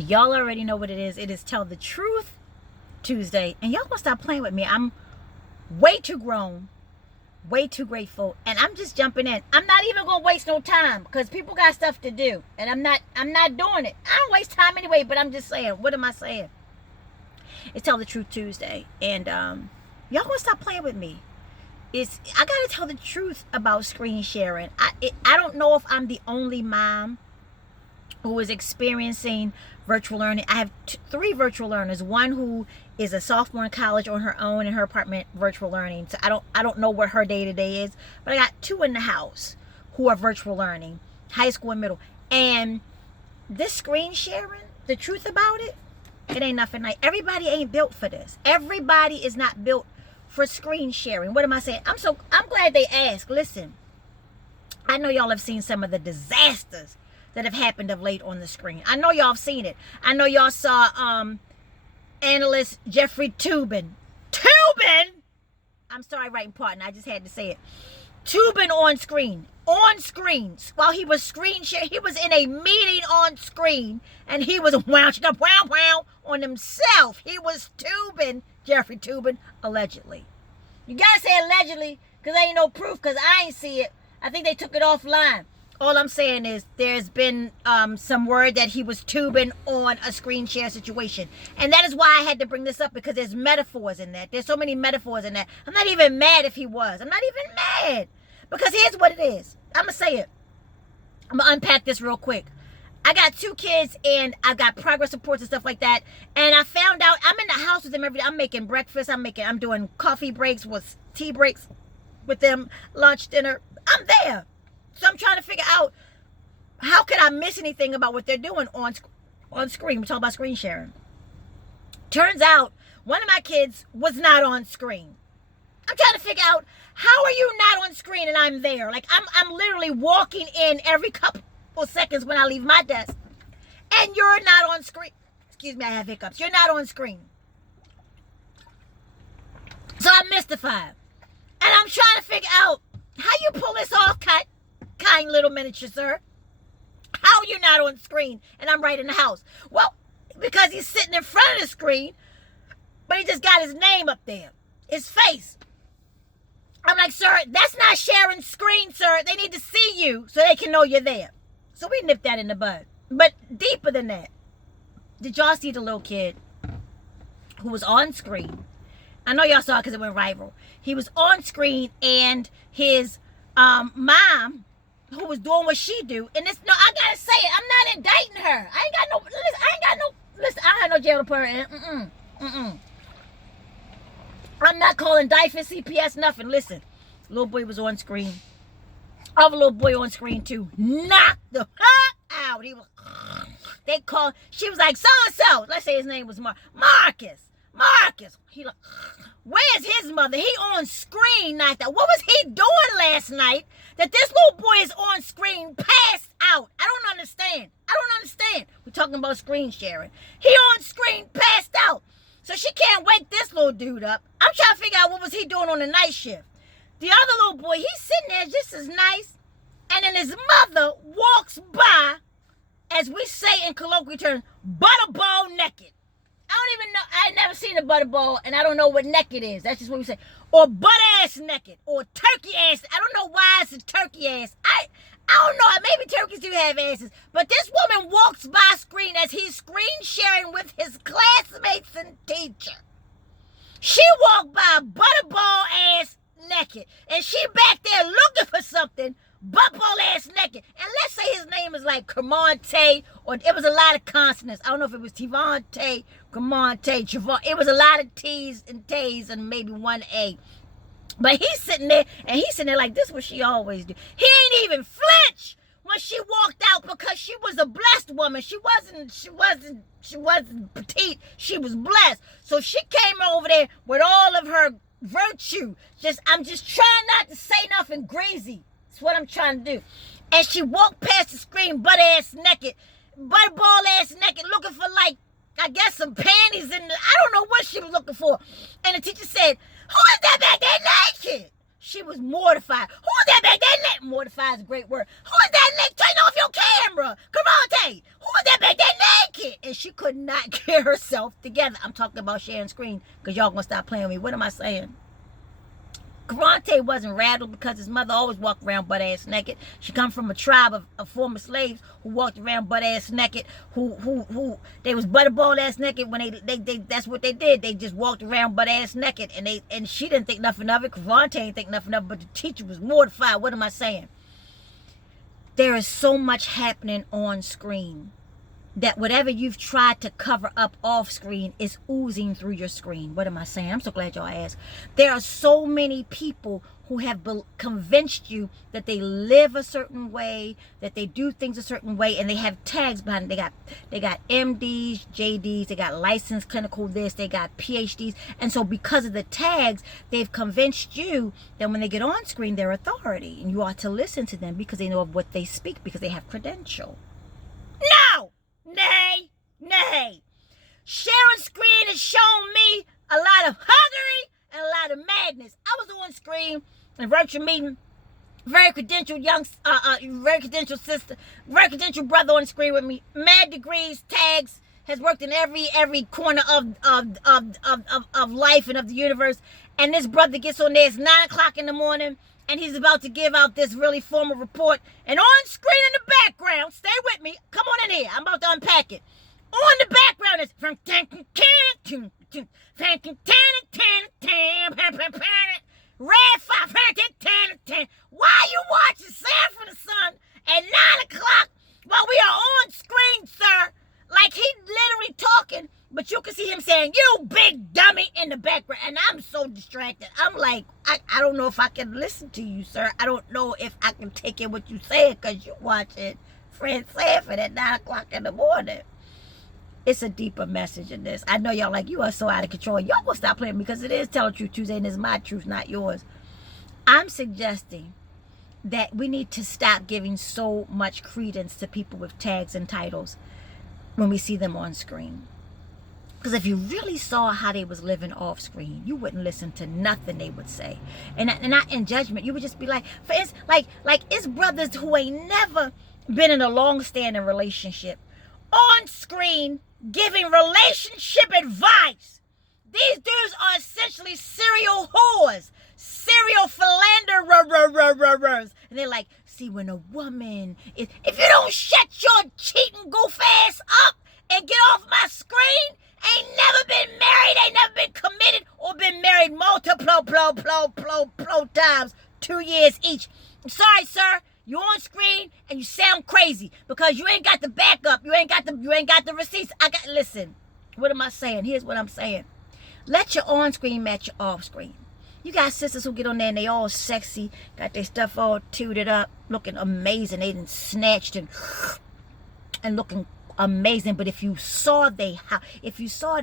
Y'all already know what it is. It is Tell the Truth Tuesday. And y'all gonna stop playing with me. I'm way too grown, way too grateful, and I'm just jumping in. I'm not even gonna waste no time because people got stuff to do. And I'm not doing it. I don't waste time anyway, but I'm just saying, what am I saying? It's Tell the Truth Tuesday. And y'all gonna stop playing with me. I gotta tell the truth about screen sharing. I don't know if I'm the only mom who is experiencing virtual learning. I have three virtual learners. One who is a sophomore in college on her own in her apartment, virtual learning. So I don't know what her day-to-day is, but I got two in the house who are virtual learning, high school and middle. And this screen sharing, the truth about it, it ain't nothing. Like, everybody ain't built for this. Everybody is not built for screen sharing. What am I saying? I'm glad they asked. Listen, I know y'all have seen some of the disasters that have happened of late on the screen. I know y'all have seen it. I know y'all saw analyst Jeffrey Toobin. I'm sorry, writing partner. I just had to say it. Toobin on screen. While he was screen sharing, he was in a meeting on screen, and he was wouching up on himself. He was Toobin, Jeffrey Toobin, allegedly. You gotta say allegedly, because there ain't no proof, because I ain't see it. I think they took it offline. All I'm saying is there's been some word that he was tubing on a screen share situation. And that is why I had to bring this up, because there's metaphors in that. There's so many metaphors in that. I'm not even mad if he was. I'm not even mad. Because here's what it is. I'm going to say it. I'm going to unpack this real quick. I got two kids, and I've got progress reports and stuff like that. And I found out I'm in the house with them every day. I'm making breakfast. I'm doing coffee breaks with tea breaks with them, lunch, dinner. I'm there. So I'm trying to figure out, how could I miss anything about what they're doing on screen? We're talking about screen sharing. Turns out one of my kids was not on screen. I'm trying to figure out, how are you not on screen and I'm there? Like, I'm literally walking in every couple seconds when I leave my desk, and you're not on screen. Excuse me, I have hiccups. You're not on screen. So I'm mystified. And I'm trying to figure out, how you pull this off, kind little miniature sir? How are you not on screen and I'm right in the house? Well, because he's sitting in front of the screen, but he just got his name up there, his face. I'm like, sir, that's not sharing screen, sir. They need to see you so they can know you're there. So we nipped that in the bud. But deeper than that, did y'all see the little kid who was on screen? I know y'all saw it because it went viral. He was on screen, and his mom, who was doing what she do, and this, no, I gotta say it, I'm not indicting her. I ain't got no jail to put her in. I'm not calling DIFIS, CPS, nothing. Listen, little boy was on screen. Other little boy on screen too. Knocked the out. He was. She was like, so and so. Let's say his name was Marcus. He like, where's his mother? He on screen like that. What was he doing last night that this little boy is on screen, passed out? I don't understand. We're talking about screen sharing. He on screen, passed out. So she can't wake this little dude up. I'm trying to figure out, what was he doing on the night shift. The other little boy, he's sitting there just as nice. And then his mother walks by, as we say in colloquial terms, butterball naked. I don't even know. I ain't never seen a butterball, and I don't know what naked is. That's just what we say. Or butt ass naked, or turkey ass. I don't know why it's a turkey ass. I don't know. Maybe turkeys do have asses. But this woman walks by screen as he's screen sharing with his classmates and teacher. She walked by butterball ass naked, and she back there looking for something, butterball ass naked. And let's say his name is like Camonte, or it was a lot of consonants. I don't know if it was Tivante, Camonte, Javon. It was a lot of T's and T's and maybe one A. But he's sitting there, and he's sitting there like, this is what she always do. He ain't even flinch when she walked out, because she was a blessed woman. She wasn't petite. She was blessed. So she came over there with all of her virtue. I'm just trying not to say nothing crazy. That's what I'm trying to do. And she walked past the screen, butt-ass naked, butterball ass naked, looking for, like, I guess some panties in the, I don't know what she was looking for. And the teacher said, who is that back there naked? She was mortified. Who is that back there naked? Mortified is a great word. Who is that naked? Turn off your camera. Karate. Who is that back there naked? and she could not get herself together. I'm talking about sharing screen because y'all gonna stop playing with me. What am I saying? Karante wasn't rattled because his mother always walked around butt ass naked. She come from a tribe of former slaves who walked around butt ass naked. Who they was butterball ass naked when they that's what they did. They just walked around butt ass naked, and she didn't think nothing of it. Karante ain't think nothing of it, but the teacher was mortified. What am I saying? There is so much happening on screen that whatever you've tried to cover up off screen is oozing through your screen. What am I saying? I'm so glad y'all asked. There are so many people who have convinced you that they live a certain way, that they do things a certain way, and they have tags behind it. They got MDs, JDs, they got licensed clinical this, they got PhDs. And so because of the tags, they've convinced you that when they get on screen, they're authority. And you ought to listen to them because they know of what they speak, because they have credential. No! Nay. Sharing screen has shown me a lot of huggery and a lot of madness. I was on screen in a virtual meeting, very credentialed very credentialed sister, very credentialed brother on the screen with me, mad degrees, tags, has worked in every corner of life and of the universe. And this brother gets on there, it's 9 o'clock in the morning, and he's about to give out this really formal report. And on screen in the background, stay with me, come on in here, I'm about to unpack it. On the background is from Red 5. Why are you watching Sam from the Sun at 9 o'clock while we are on screen, sir? Like he literally talking, but you can see him saying, "You big dummy," in the background. And I'm so distracted. I'm like, I don't know if I can listen to you, sir. I don't know if I can take in what you say because you watching Fred Sanford at 9 o'clock in the morning. It's a deeper message in this. I know y'all like, you are so out of control. Y'all gonna stop playing because it is Tell the Truth Tuesday and it's my truth, not yours. I'm suggesting that we need to stop giving so much credence to people with tags and titles when we see them on screen. Because if you really saw how they was living off screen, you wouldn't listen to nothing they would say. And not in judgment. You would just be like, for instance, like it's brothers who ain't never been in a long-standing relationship on screen giving relationship advice. These dudes are essentially serial whores, serial philanderers. And they're like, see, when a woman is, if you don't shut your cheating goof ass up and get off my screen, ain't never been married, ain't never been committed, or been married multiple times, 2 years each. I'm sorry, sir. You're on screen and you sound crazy because you ain't got the backup. You ain't got the receipts. Listen, what am I saying? Here's what I'm saying. Let your on screen match your off screen. You got sisters who get on there and they all sexy, got their stuff all tooted up, looking amazing. They done snatched and looking amazing. But if you saw the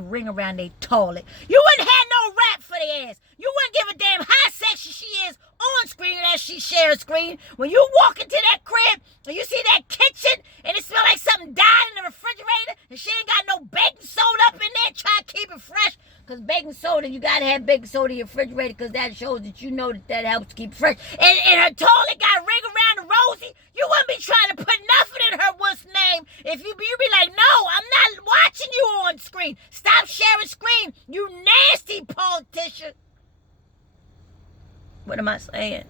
ring around their toilet, you wouldn't have no rap for their ass. You wouldn't give a damn how sexy she is on screen as she shares screen. When you walk into that crib and you see that kitchen and it smells like something died in the refrigerator and she ain't got no baking soda up in there, try to keep it fresh. Because baking soda, you got to have baking soda in your refrigerator because that shows that you know that helps keep fresh. And her toilet got a ring around the rosy. You wouldn't be trying to put nothing in her what's name. If you be like, no, I'm not watching you on screen. Stop sharing screen, you nasty politician. What am I saying?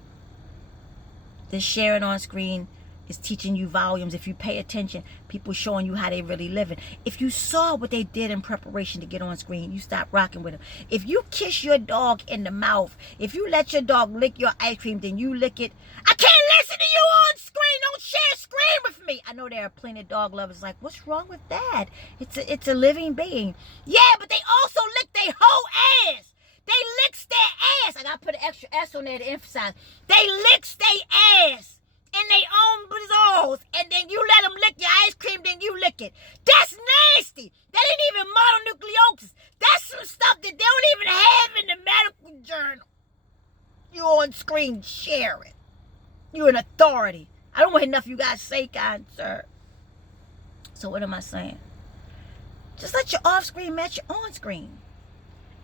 This sharing on screen is teaching you volumes. If you pay attention, people showing you how they really living. If you saw what they did in preparation to get on screen, you stop rocking with them. If you kiss your dog in the mouth, if you let your dog lick your ice cream, then you lick it. I can't listen to you on screen. Don't share screen with me. I know there are plenty of dog lovers like, what's wrong with that? It's a living being. Yeah, but they also lick their whole ass. They licks their ass. I gotta put an extra S on there to emphasize. They licks their ass in their own balls, and then you let them lick your ice cream, then you lick it. That's nasty. That ain't even mononucleosis. That's some stuff that they don't even have in the medical journal. You on screen sharing. You're an authority. I don't want enough of you guys say, kind sir. So what am I saying? Just let your off screen match your on screen.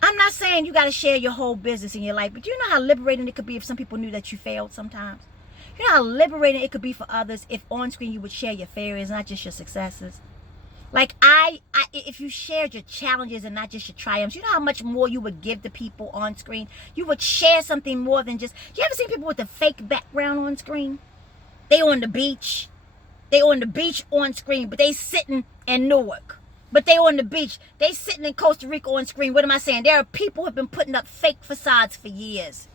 I'm not saying you got to share your whole business in your life, but you know how liberating it could be if some people knew that you failed sometimes? You know how liberating it could be for others if on screen you would share your failures, not just your successes? Like if you shared your challenges and not just your triumphs, you know how much more you would give to people on screen? You would share something more than just, you ever seen people with a fake background on screen? They on the beach. They on the beach on screen, but they sitting in Newark. But they on the beach. They sitting in Costa Rica on screen. What am I saying? There are people who have been putting up fake facades for years.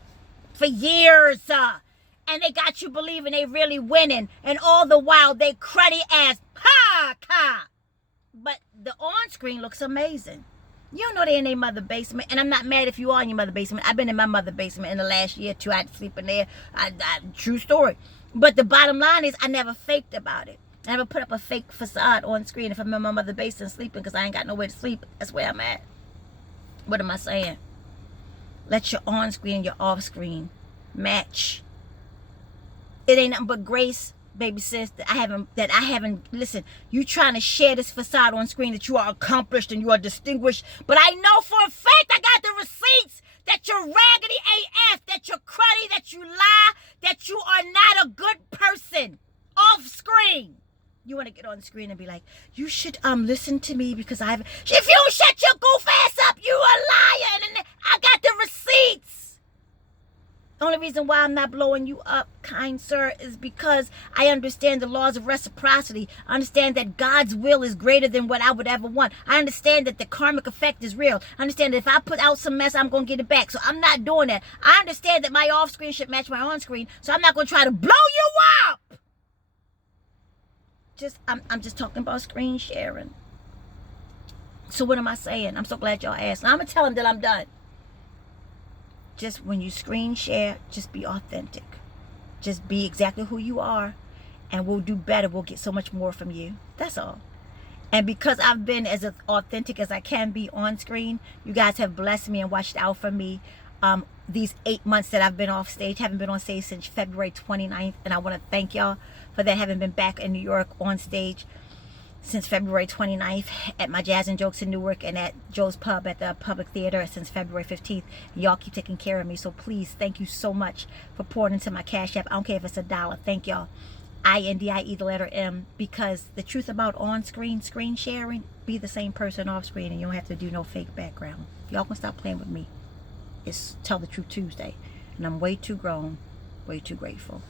For years. And they got you believing they really winning. And all the while, they cruddy ass. Ha! But the on-screen looks amazing. You don't know they're in their mother basement. And I'm not mad if you are in your mother basement. I've been in my mother basement in the last year, too. I had to sleep in there. True story. But the bottom line is I never faked about it. I never put up a fake facade on screen. If I'm in my mother basement sleeping because I ain't got nowhere to sleep, that's where I'm at. What am I saying? Let your on-screen and your off-screen match. It ain't nothing but grace, baby sis, that I haven't, listen, you trying to share this facade on screen that you are accomplished and you are distinguished, but I know for a fact I got the receipts that you're raggedy AF, that you're cruddy, that you lie, that you are not a good person off screen. You want to get on screen and be like, you should listen to me because if you don't shut your goof ass up, you a liar, and I got the receipts. The only reason why I'm not blowing you up, kind sir, is because I understand the laws of reciprocity. I understand that God's will is greater than what I would ever want. I understand that the karmic effect is real. I understand that if I put out some mess, I'm going to get it back. So I'm not doing that. I understand that my off-screen should match my on-screen, so I'm not going to try to blow you up. I'm just talking about screen sharing. So what am I saying? I'm so glad y'all asked. Now I'm going to tell him that I'm done. Just when you screen share, just be authentic. Just be exactly who you are, and we'll do better. We'll get so much more from you. That's all. And because I've been as authentic as I can be on screen, you guys have blessed me and watched out for me. These 8 months that I've been off stage, haven't been on stage since February 29th, and I want to thank y'all for that. Haven't been back in New York on stage since February 29th at my Jazz and Jokes in Newark and at Joe's Pub at the Public Theater since February 15th. Y'all keep taking care of me. So please, thank you so much for pouring into my Cash App. I don't care if it's $1. Thank y'all. INDIE, the letter M, because the truth about on-screen screen sharing, be the same person off-screen and you don't have to do no fake background. Y'all can stop playing with me. It's Tell the Truth Tuesday. And I'm way too grown, way too grateful.